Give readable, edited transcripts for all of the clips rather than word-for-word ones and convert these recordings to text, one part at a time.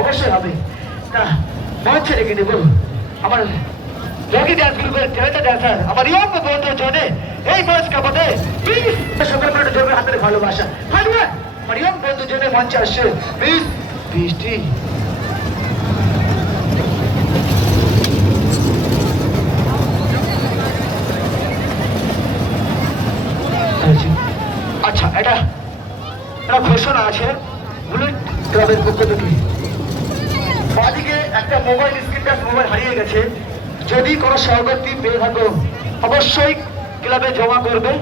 অবশ্যই হবে না, মঞ্চে রেখে দেবো আমার রকি ডান্স গ্রুপের ট্যালেন্টেড ড্যান্সার আমার ইয়ং বন্ধুর জন্য এই বয়স কাপড়ে প্লিজ সকল করে জন্য হাতের ভালোবাসা হারুয়া আমার ইয়ং বন্ধুর জন্য মঞ্চে আসছে প্লিজ বৃষ্টি। আচ্ছা এটা ঘোষণা আছে বুলেট ক্লাবের পক্ষ থেকে, বাদিকে একটা মোবাইল স্ক্রিন টাচ মোবাইল হারিয়ে গেছে, যদি কোনো সহযোগী পেয়ে থাকো অবশ্যই ক্লাবে জমা করবে।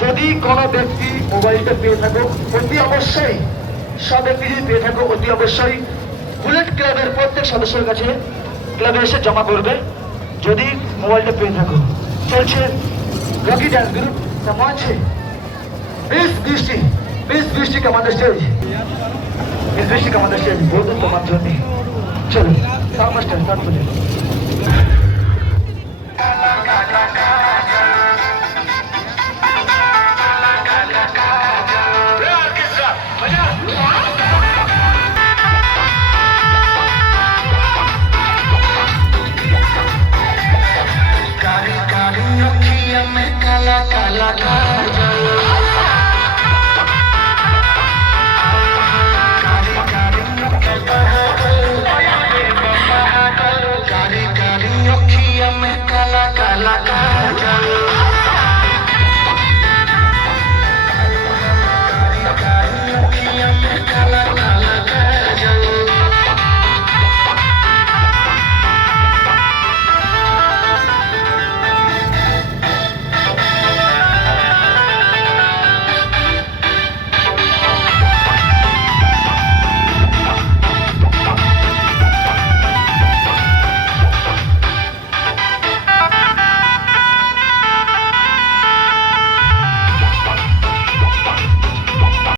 যদি কোনো ব্যক্তি মোবাইলটা পেয়ে থাকো অতি অবশ্যই, সব ব্যক্তি যদি পেয়ে থাকো অতি অবশ্যই বুলেট ক্লাবের প্রত্যেক সদস্যের কাছে ক্লাবে এসে জমা করবে যদি মোবাইলটা পেয়ে থাকো। চলছে রকি ডান্স গ্রুপ মঞ্চে বেশ বৃষ্টি, বেশ বৃষ্টিকে আমাদের স্টেজ, বেশ বৃষ্টিকে আমাদের স্টেজ বলুন তোমার জন্য। চলো সাত মাস্টার সাত বলে